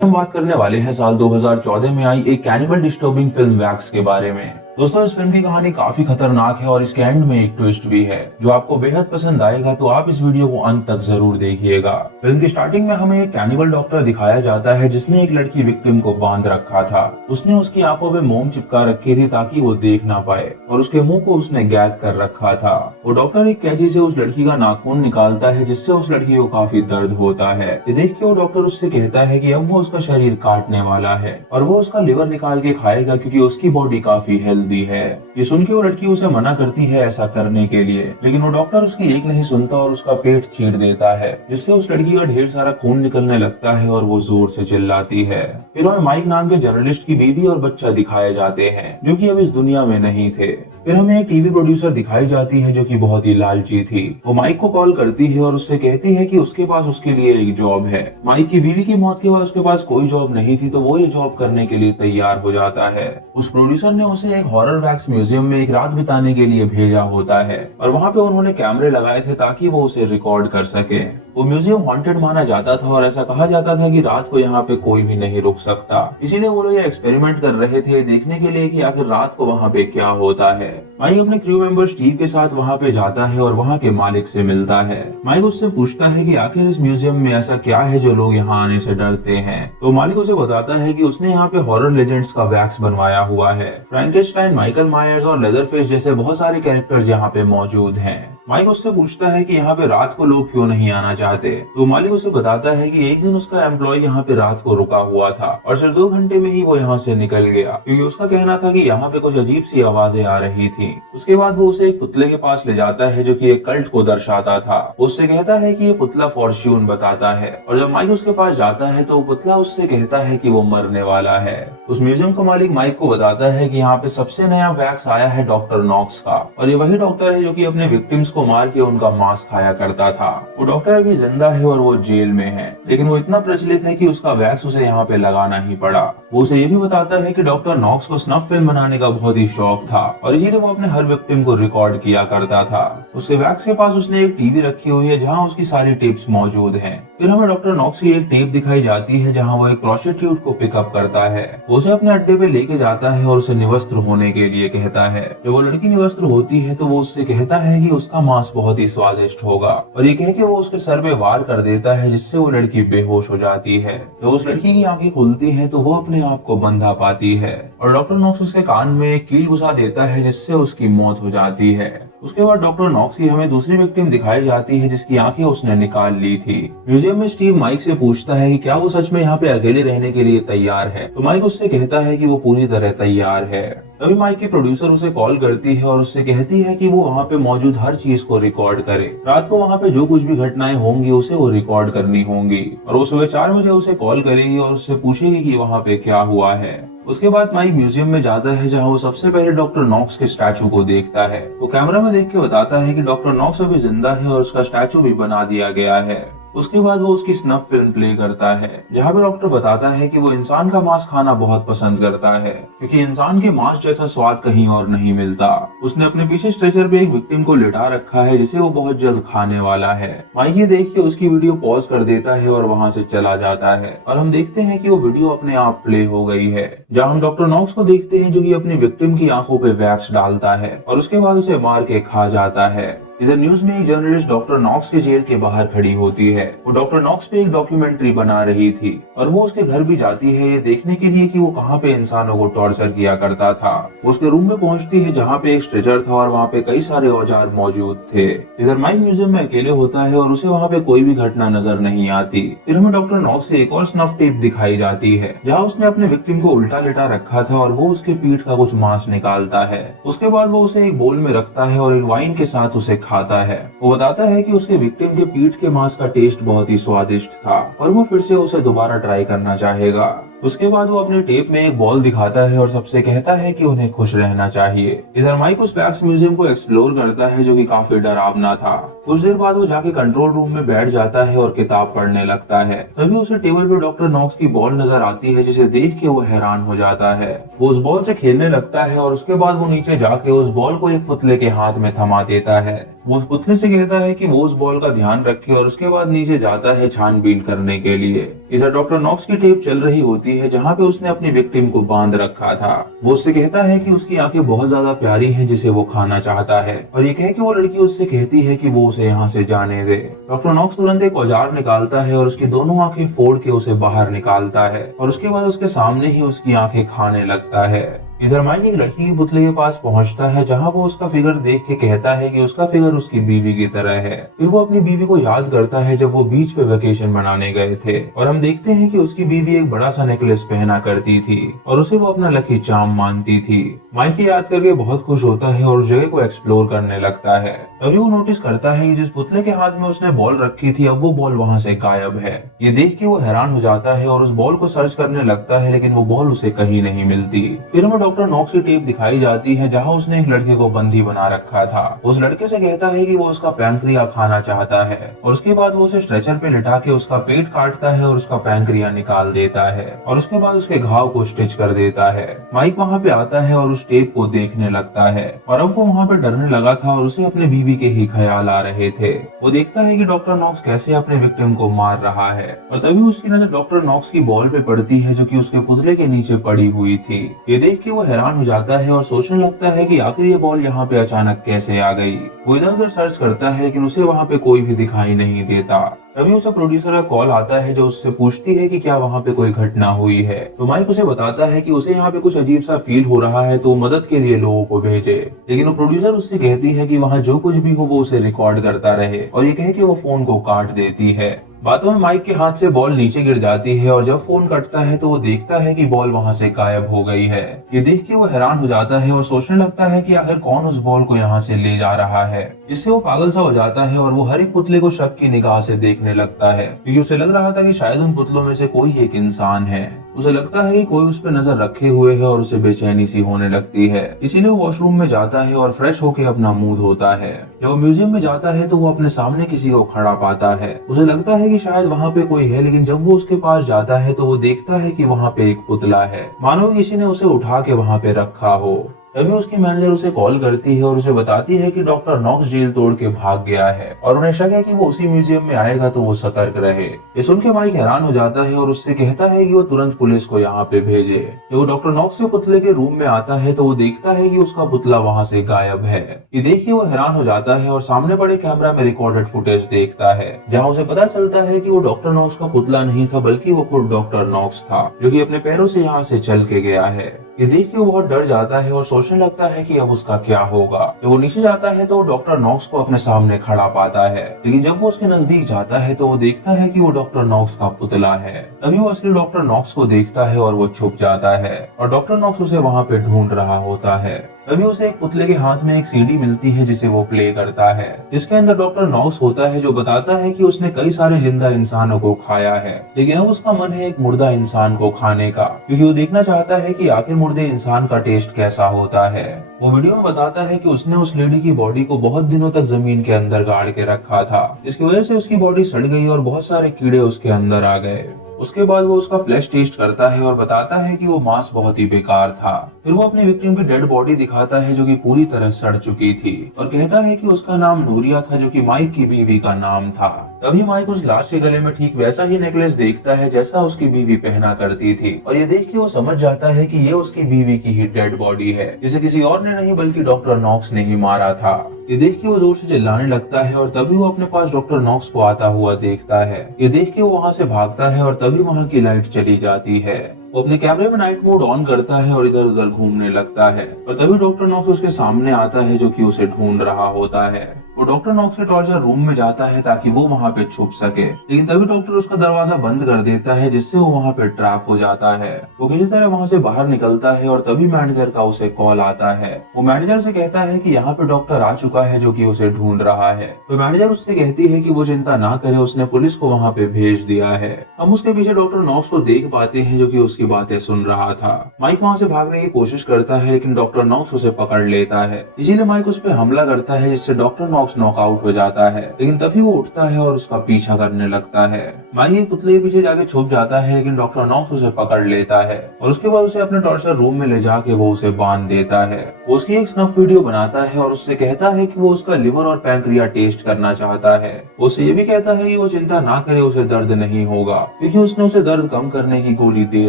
हम बात करने वाले हैं साल 2014 में आई एक कैनिबल डिस्टर्बिंग फिल्म वैक्स के बारे में। दोस्तों, इस फिल्म की कहानी काफी खतरनाक है और इसके एंड में एक ट्विस्ट भी है जो आपको बेहद पसंद आएगा, तो आप इस वीडियो को अंत तक जरूर देखिएगा। फिल्म की स्टार्टिंग में हमें एक कैनिबल डॉक्टर दिखाया जाता है जिसने एक लड़की विक्टिम को बांध रखा था। उसने उसकी आंखों में मोम चिपका रखी थी ताकि वो देख ना पाए और उसके मुंह को उसने गैग कर रखा था। वो डॉक्टर एक कैंची से उस लड़की का नाखून निकालता है जिससे उस लड़की को काफी दर्द होता है। ये देख के वो डॉक्टर उससे कहता है कि अब वो उसका शरीर काटने वाला है और वो उसका लिवर निकाल के खाएगा क्योंकि उसकी बॉडी काफी हेल्दी है। ये सुन के वो लड़की उसे मना करती है ऐसा करने के लिए, लेकिन वो डॉक्टर उसकी एक नहीं सुनता और उसका पेट चीर देता है जिससे उस लड़की का ढेर सारा खून निकलने लगता है और वो जोर से चिल्लाती है। फिर हमें माइक नाम के जर्नलिस्ट की बीवी और बच्चा दिखाए जाते हैं जो कि अब इस दुनिया में नहीं थे। फिर हमें एक टीवी प्रोड्यूसर दिखाई जाती है जो कि बहुत ही लालची थी। वो माइक को कॉल करती है और उससे कहती है कि उसके पास उसके लिए एक जॉब है। माइक की बीवी की मौत के बाद उसके पास कोई जॉब नहीं थी, तो वो ये जॉब करने के लिए तैयार हो जाता है। उस प्रोड्यूसर ने उसे एक हॉरर वैक्स म्यूजियम में एक रात बिताने के लिए भेजा होता है और वहाँ पे उन्होंने कैमरे लगाए थे ताकि वो उसे रिकॉर्ड कर सके। वो म्यूजियम हॉन्टेड माना जाता था और ऐसा कहा जाता था कि रात को यहाँ पे कोई भी नहीं रुक सकता। इसीलिए वो लोग ये एक्सपेरिमेंट कर रहे थे देखने के लिए कि आखिर रात को वहाँ पे क्या होता है। माइक अपने क्रू मेंबर स्टीव के साथ वहाँ पे जाता है और वहाँ के मालिक से मिलता है। माइक उससे पूछता है कि आखिर इस म्यूजियम में ऐसा क्या है जो लोग यहाँ आने से डरते हैं। तो मालिक उसे बताता है कि उसने यहाँ पे हॉरर लेजेंड्स का वैक्स बनवाया हुआ है। फ्रैंकेनस्टाइन, माइकल मायर्स और लेदरफेस जैसे बहुत सारे कैरेक्टर्स यहाँ पे मौजूद हैं। माइक उससे पूछता है कि यहाँ पे रात को लोग क्यों नहीं आना चाहते। तो मालिक उसे बताता है कि एक दिन उसका एम्प्लॉय यहाँ पे रात को रुका हुआ था और सिर्फ 2 घंटे में ही वो यहाँ से निकल गया क्योंकि उसका कहना था कि यहाँ पे कुछ अजीब सी आवाजें आ रही थी। उसके बाद वो उसे एक पुतले के पास ले जाता है जो कि एक कल्ट को दर्शाता था। उससे कहता है कि ये पुतला फॉर्च्यून बताता है और जब माइक उसके पास जाता है तो पुतला उससे कहता है कि वो मरने वाला है। उस म्यूजियम का मालिक माइक को बताता है कि यहाँ पे सबसे नया वैक्स आया है डॉक्टर नॉक्स का और ये वही डॉक्टर है जो कि अपने विक्टिम्स को मार के उनका मांस खाया करता था। वो डॉक्टर अभी जिंदा है और वो जेल में है, लेकिन वो इतना प्रचलित है कि उसका वैक्स उसे यहाँ पे लगाना ही पड़ा। वो उसे ये भी बताता है कि डॉक्टर नॉक्स को स्नफ फिल्म बनाने का बहुत ही शौक था और इसीलिए वो अपने हर विक्टिम को रिकॉर्ड किया करता था। उसके वैक्स के पास उसने एक टीवी रखी हुई है जहाँ उसकी सारी टिप्स मौजूद हैं। फिर हमें डॉक्टर नॉक्स की एक टेप दिखाई जाती है जहाँ वो एक प्रोस्टिट्यूट को पिकअप करता है। वो उसे अपने अड्डे पे लेके जाता है और उसे निवस्त्र होने के लिए कहता है। जब वो लड़की निवस्त्र होती है तो वो उससे कहता है कि उसका मांस बहुत ही स्वादिष्ट होगा और ये कह के वो उसके सर पे वार कर देता है जिससे वो लड़की बेहोश हो जाती है। जब उस लड़की की आंखें खुलती हैं तो वो अपने आप को बंधा पाती है और डॉक्टर नॉक्स उसके कान में एक कील घुसा देता है जिससे उसकी मौत हो जाती है। उसके बाद डॉक्टर नॉक्स की हमें दूसरी विक्टिम दिखाई जाती है जिसकी आंखें उसने निकाल ली थी। म्यूजियम में स्टीव माइक से पूछता है कि क्या वो सच में यहाँ पे अकेले रहने के लिए तैयार है, तो माइक उससे कहता है कि वो पूरी तरह तैयार है। तभी माइक की प्रोड्यूसर उसे कॉल करती है और उससे कहती है कि वो वहाँ पे मौजूद हर चीज को रिकॉर्ड करे। रात को वहाँ पे जो कुछ भी घटनाएं होंगी उसे वो रिकॉर्ड करनी होंगी और वो सुबह 4 बजे उसे कॉल करेगी और उससे पूछेगी कि वहाँ पे क्या हुआ है। उसके बाद माइक म्यूजियम में जाता है जहाँ वो सबसे पहले डॉक्टर नॉक्स के स्टैचू को देखता है। वो कैमरा में देख के बताता है कि डॉक्टर नॉक्स अभी जिंदा है और उसका स्टैचू भी बना दिया गया है। उसके बाद वो उसकी स्नफ फिल्म प्ले करता है जहाँ पे डॉक्टर बताता है कि वो इंसान का मांस खाना बहुत पसंद करता है क्योंकि इंसान के मांस जैसा स्वाद कहीं और नहीं मिलता। उसने अपने पीछे स्ट्रेचर पे एक विक्टिम को लिटा रखा है जिसे वो बहुत जल्द खाने वाला है। माइक ये देख के उसकी वीडियो पॉज कर देता है और वहाँ से चला जाता है और हम देखते हैं कि वो वीडियो अपने आप प्ले हो गई है जहाँ हम डॉक्टर नॉक्स को देखते हैं जो कि अपनी विक्टिम की आंखों पे वैक्स डालता है और उसके बाद उसे मार के खा जाता है। इधर न्यूज में एक जर्नलिस्ट डॉक्टर नॉक्स के जेल के बाहर खड़ी होती है। वो डॉक्टर नॉक्स पे एक डॉक्यूमेंट्री बना रही थी और वो उसके घर भी जाती है ये देखने के लिए कि वो कहाँ पे इंसानों को टॉर्चर किया करता था। वो उसके रूम में पहुंचती है जहाँ पे एक स्ट्रेचर था और वहाँ पे कई सारे औजार मौजूद थे। इधर माइक म्यूजियम में अकेले होता है और उसे वहाँ पे कोई भी घटना नजर नहीं आती। फिर हमें डॉक्टर नॉक्स से एक और स्नफ टेप दिखाई जाती है जहाँ उसने अपने विक्टिम को उल्टा लेटा रखा था और वो उसके पीठ का कुछ मांस निकालता है। उसके बाद वो उसे एक बोल में रखता है और एक वाइन के साथ उसे खाता है। वो बताता है कि उसके विक्टिम के पीठ के मांस का टेस्ट बहुत ही स्वादिष्ट था और वो फिर से उसे दोबारा ट्राई करना चाहेगा। उसके बाद वो अपने टेप में एक बॉल दिखाता है और सबसे कहता है कि उन्हें खुश रहना चाहिए। इधर माइक उस वैक्स म्यूजियम को एक्सप्लोर करता है जो कि काफी डरावना था। कुछ देर बाद वो जाके कंट्रोल रूम में बैठ जाता है और किताब पढ़ने लगता है। तभी उसे टेबल पर डॉक्टर नॉक्स की बॉल नजर आती है जिसे देख के वो हैरान हो जाता है। वो उस बॉल से खेलने लगता है और उसके बाद वो नीचे जाके उस बॉल को एक पुतले के हाथ में थमा देता है। वो उस पुतले से कहता है कि वो उस बॉल का ध्यान रखे और उसके बाद नीचे जाता है छानबीन करने के लिए। इधर डॉक्टर नॉक्स की टेप चल रही होती है जहाँ पे उसने अपनी विक्टिम को बांध रखा था। वो उससे कहता है कि उसकी आंखें बहुत ज्यादा प्यारी हैं जिसे वो खाना चाहता है, और ये कह के वो लड़की उससे कहती है कि वो उसे यहाँ से जाने दे। डॉक्टर नॉक्स तुरंत एक औजार निकालता है और उसकी दोनों आंखें फोड़ के उसे बाहर निकालता है और उसके बाद उसके सामने ही उसकी आंखें खाने लगता है। इधर माइक एक लड़की के पुतले के पास पहुंचता है जहां वो उसका फिगर देख के कहता है कि उसका फिगर उसकी बीवी की तरह है। फिर वो अपनी बीवी को याद करता है जब वो बीच पे वेकेशन मनाने गए थे, और हम देखते हैं कि उसकी बीवी एक बड़ा सा नेकलेस पहना करती थी और उसे वो अपना लकी चार्म मानती थी। माइक याद करके बहुत खुश होता है और उस जगह को एक्सप्लोर करने लगता है। तभी वो नोटिस करता है कि जिस पुतले के हाथ में उसने बॉल रखी थी अब वो बॉल वहाँ से गायब है। ये देख के वो हैरान हो जाता है और उस बॉल को सर्च करने लगता है, लेकिन वो बॉल उसे कहीं नहीं मिलती। फिर हमें डॉक्टर नॉक्स की टेप दिखाई जाती है जहाँ उसने एक लड़के को बंदी बना रखा था। उस लड़के से कहता है कि वो उसका पैंक्रिया खाना चाहता है, और उसके बाद वो उसे स्ट्रेचर पे लिटा के उसका पेट काटता है और उसका पैंक्रिया निकाल देता है, और उसके बाद उसके घाव को स्टिच कर देता है। माइक वहाँ पे आता है और उस टेप को देखने लगता है, और अब वो वहाँ पे डरने लगा था और उसे अपने बीवी के ही ख्याल आ रहे थे। वो देखता है कि डॉक्टर नॉक्स कैसे अपने विक्टिम को मार रहा है, और तभी उसकी नजर डॉक्टर नॉक्स की बॉल पे पड़ती है जो कि उसके पुतले के नीचे पड़ी हुई थी। ये देख के वो हैरान हो जाता है और सोचने लगता है कि आखिर ये बॉल यहाँ पे अचानक कैसे आ गई। वो इधर उधर सर्च करता है लेकिन उसे वहाँ पे कोई भी दिखाई नहीं देता। तभी उसे प्रोड्यूसर का कॉल आता है जो उससे पूछती है कि क्या वहाँ पे कोई घटना हुई है। तो माइक उसे बताता है कि उसे यहाँ पे कुछ अजीब सा फील हो रहा है तो मदद के लिए लोगों को भेजे, लेकिन वो प्रोड्यूसर उससे कहती है कि वहाँ जो कुछ भी हो वो उसे रिकॉर्ड करता रहे, और ये कह के वो फोन को काट देती है। बातों में माइक के हाथ से बॉल नीचे गिर जाती है और जब फोन कटता है तो वो देखता है कि बॉल वहां से गायब हो गई है। ये देख के वो हैरान हो जाता है और सोचने लगता है कि आखिर कौन उस बॉल को यहाँ से ले जा रहा है। इससे वो पागल सा हो जाता है और वो हर एक पुतले को शक की निगाह से देखने लगता है, क्योंकि उसे लग रहा था कि शायद उन पुतलों में से कोई एक इंसान है। उसे लगता है कि कोई उस पर नजर रखे हुए है और उसे बेचैनी सी होने लगती है। इसीलिए वो वॉशरूम में जाता है और फ्रेश होकर अपना मुंह धोता है। जब वो म्यूजियम में जाता है तो वो अपने सामने किसी को खड़ा पाता है। उसे लगता है कि शायद वहाँ पे कोई है, लेकिन जब वो उसके पास जाता है तो वो देखता है कि वहाँ पे एक पुतला है, मानो किसी ने उसे उठा के वहाँ पे रखा हो। तभी उसकी मैनेजर उसे कॉल करती है और उसे बताती है कि डॉक्टर नॉक्स जेल तोड़ के भाग गया है और उन्हें शक है कि वो उसी म्यूजियम में आएगा तो वो सतर्क रहे। ये सुन के माइक हैरान हो जाता है और उससे कहता है कि वो तुरंत पुलिस को यहाँ पे भेजे। जब वो डॉक्टर नॉक्स के पुतले के रूम में आता है तो वो देखता है कि उसका पुतला वहाँ से गायब है। ये देख के वो हैरान हो जाता है और सामने पड़े कैमरा में रिकॉर्डेड फुटेज देखता है जहाँ उसे पता चलता है कि वो डॉक्टर नॉक्स का पुतला नहीं था बल्कि वो खुद डॉक्टर नॉक्स था जो कि अपने पैरों से यहाँ से चल के गया है। ये देख के वो बहुत डर जाता है और सोचने लगता है कि अब उसका क्या होगा। जब वो नीचे जाता है तो वो डॉक्टर नॉक्स को अपने सामने खड़ा पाता है, लेकिन जब वो उसके नजदीक जाता है तो वो देखता है कि वो डॉक्टर नॉक्स का पुतला है। तभी वो असली डॉक्टर नॉक्स को देखता है और वो छुप जाता है और डॉक्टर नॉक्स उसे वहाँ पे ढूंढ रहा होता है। तभी उसे एक पुतले के हाथ में एक सीडी मिलती है जिसे वो प्ले करता है, जिसके अंदर डॉक्टर नॉक्स होता है जो बताता है कि उसने कई सारे जिंदा इंसानों को खाया है, लेकिन अब उसका मन है एक मुर्दा इंसान को खाने का, क्योंकि वो देखना चाहता है कि आखिर मुर्दे इंसान का टेस्ट कैसा होता है। वो वीडियो में बताता है कि उसने उस लेडी की बॉडी को बहुत दिनों तक जमीन के अंदर गाड़ के रखा था, जिसकी वजह से उसकी बॉडी सड़ गई और बहुत सारे कीड़े उसके अंदर आ गए। उसके बाद वो उसका फ्लैश टेस्ट करता है और बताता है कि वो मांस बहुत ही बेकार था। फिर वो अपनी विक्टिम की डेड बॉडी दिखाता है जो कि पूरी तरह सड़ चुकी थी और कहता है कि उसका नाम नूरिया था जो कि माइक की बीवी का नाम था। तभी माइक उस लाश के गले में ठीक वैसा ही नेकलेस देखता है जैसा उसकी बीवी पहना करती थी, और ये देख के वो समझ जाता है कि ये उसकी बीवी की ही डेड बॉडी है जिसे किसी और ने नहीं बल्कि डॉक्टर नॉक्स ने ही मारा था। ये देख के वो जोर से चिल्लाने लगता है और तभी वो अपने पास डॉक्टर नॉक्स को आता हुआ देखता है। ये देख के वो वहाँ से भागता है और तभी वहाँ की लाइट चली जाती है। वो अपने कैमरे में नाइट मोड ऑन करता है और इधर उधर घूमने लगता है, और तभी डॉक्टर नॉक्स उसके सामने आता है जो कि उसे ढूंढ रहा होता है। वो डॉक्टर नॉक्स के टॉर्चर रूम में जाता है ताकि वो वहाँ पे छुप सके, लेकिन तभी डॉक्टर उसका दरवाजा बंद कर देता है जिससे वो वहाँ पे ट्रैप हो जाता है। वो किसी तरह वहाँ से बाहर निकलता है और तभी मैनेजर का उसे कॉल आता है। वो मैनेजर से कहता है कि यहाँ पे डॉक्टर आ चुका है जो कि उसे ढूंढ रहा है। तो मैनेजर उससे कहती है कि वो चिंता ना करे, उसने पुलिस को वहाँ पे भेज दिया है। हम उसके पीछे डॉक्टर नॉक्स को देख पाते हैं जो कि उसकी बातें सुन रहा था। माइक वहाँ से भागने की कोशिश करता है लेकिन डॉक्टर नॉक्स उसे पकड़ लेता है, इसीलिए माइक उस पर हमला करता है जिससे डॉक्टर नॉक्स नॉकआउट हो जाता है। लेकिन तभी वो उठता है और उसका पीछा करने लगता है। माइक एक पुतले के पीछे जाके छुप जाता है लेकिन डॉक्टर नॉक्स उसे पकड़ लेता है और उसके बाद उसे अपने टॉर्चर रूम में ले जाके वो उसे बांध देता है। वो उसकी एक स्नफ वीडियो बनाता है और उससे कहता है कि वो उसका लिवर और पैंक्रिया टेस्ट करना चाहता है। वो उसे ये भी कहता है कि वो चिंता ना करे, उसे दर्द नहीं होगा क्योंकि उसने उसे दर्द कम करने की गोली दे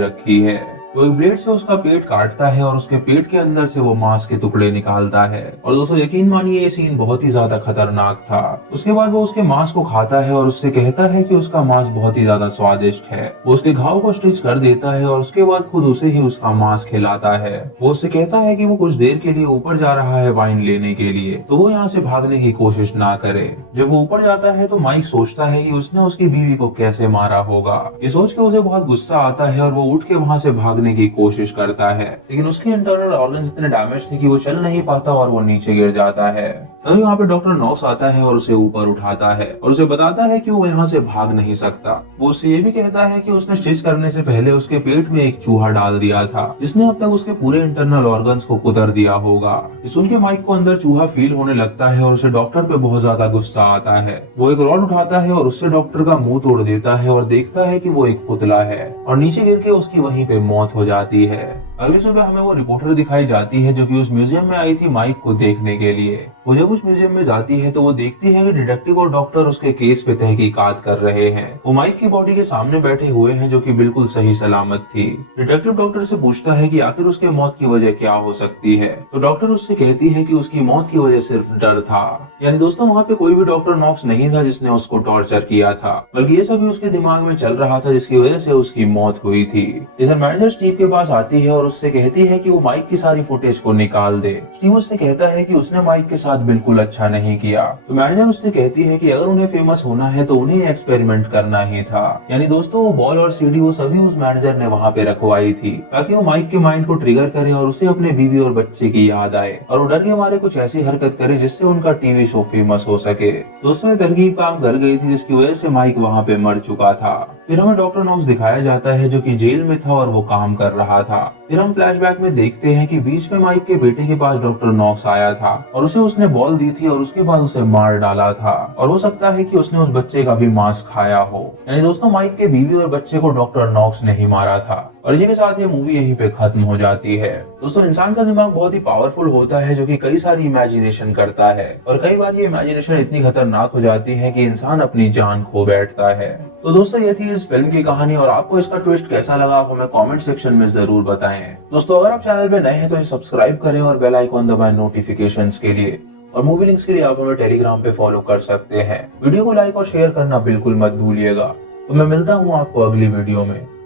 रखी है। वो एक ब्लेड से उसका पेट काटता है और उसके पेट के अंदर से वो मांस के टुकड़े निकालता है। और दोस्तों यकीन मानिए ये सीन बहुत ही ज्यादा खतरनाक था। उसके बाद वो उसके मांस को खाता है और उससे कहता है कि उसका मांस बहुत ही ज्यादा स्वादिष्ट है। वो उसके घाव को स्टिच कर देता है और उसके बाद खुद उसे ही उसका मांस खिलाता है। वो उससे कहता है कि वो कुछ देर के लिए ऊपर जा रहा है वाइन लेने के लिए, तो वो यहाँ से भागने की कोशिश ना करे। जब वो ऊपर जाता है तो माइक सोचता है कि उसने उसकी बीवी को कैसे मारा होगा। ये सोच के उसे बहुत गुस्सा आता है और वो उठ के वहाँ से भागने की कोशिश करता है, लेकिन उसके इंटरनल ऑर्गन्स इतने डैमेज थे कि वो चल नहीं पाता और वो नीचे गिर जाता है। तभी वहाँ पे डॉक्टर नॉक्स आता है और उसे ऊपर उठाता है और उसे बताता है कि वो यहाँ से भाग नहीं सकता। वो उससे ये भी कहता है कि उसने स्टिच करने से पहले उसके पेट में एक चूहा डाल दिया था जिसने अब तक उसके पूरे इंटरनल ऑर्गन्स को कुतर दिया होगा। ये सुन के माइक को अंदर चूहा फील होने लगता है और उसे डॉक्टर पे बहुत ज्यादा गुस्सा आता है। वो एक रॉड उठाता है और उससे डॉक्टर का मुंह तोड़ देता है और देखता है कि वो एक पुतला है और नीचे गिर के उसकी वहीं पे मौत हो जाती है। अगली सुबह हमें वो रिपोर्टर दिखाई जाती है जो कि उस म्यूजियम में आई थी माइक को देखने के लिए। वो जब उस म्यूजियम में जाती है तो वो देखती है कि डिटेक्टिव और डॉक्टर उसके केस पे तहकीकात कर रहे हैं। वो माइक की बॉडी के सामने बैठे हुए हैं जो कि बिल्कुल सही सलामत थी। डिटेक्टिव डॉक्टर से पूछता है कि आखिर उसके मौत की वजह क्या हो सकती है, तो डॉक्टर उससे कहती है कि उसकी मौत की वजह सिर्फ डर था। यानी दोस्तों वहाँ पे कोई भी डॉक्टर नॉक्स नहीं था जिसने उसको टॉर्चर किया था, बल्कि ये सभी उसके दिमाग में चल रहा था जिसकी वजह से उसकी मौत हुई थी। इधर मैनेजर स्टीव के पास आती है और उससे कहती है कि वो माइक की सारी फुटेज को निकाल दे। स्टीव उससे कहता है कि उसने माइक के साथ बिल्कुल अच्छा नहीं किया। तो मैनेजर उससे कहती है कि अगर उन्हें फेमस होना है तो उन्हें एक्सपेरिमेंट करना ही था। यानी दोस्तों वो बॉल और सीडी वो सभी उस मैनेजर ने वहाँ पे रखवाई थी ताकि वो माइक के माइंड को ट्रिगर करे और उसे अपने बीवी और बच्चे की याद आए और वो डर के मारे कुछ ऐसी हरकत करे जिससे उनका टीवी शो फेमस हो सके। दोस्तों ये तरकीब काम कर गई थी जिसकी वजह से माइक वहाँ पे मर चुका था। फिर हमें डॉक्टर नॉक्स दिखाया जाता है जो कि जेल में था और वो काम कर रहा था। फिर हम फ्लैशबैक में देखते हैं कि बीच में माइक के बेटे के पास डॉक्टर नॉक्स आया था और उसे उसने बॉल दी थी और उसके बाद उसे मार डाला था और हो सकता है कि उसने उस बच्चे का भी मांस खाया हो। यानी दोस्तों माइक के बीवी और बच्चे को डॉक्टर नॉक्स ने ही मारा था और इसी के साथ ये मूवी यहीं पे खत्म हो जाती है। दोस्तों इंसान का दिमाग बहुत ही पावरफुल होता है जो कि कई सारी इमेजिनेशन करता है और कई बार ये इमेजिनेशन इतनी खतरनाक हो जाती है कि इंसान अपनी जान खो बैठता है। तो दोस्तों ये थी इस फिल्म की कहानी और आपको इसका ट्विस्ट कैसा लगा आप हमें कमेंट सेक्शन में जरूर बताएं। दोस्तों अगर आप चैनल पे नए हैं तो सब्सक्राइब करें और बेल आइकॉन दबाएं नोटिफिकेशंस के लिए, और मूवी लिंक्स के लिए आप हमें टेलीग्राम पे फॉलो कर सकते हैं। वीडियो को लाइक और शेयर करना बिल्कुल मत भूलिएगा। तो मैं मिलता हूँ आपको अगली वीडियो में।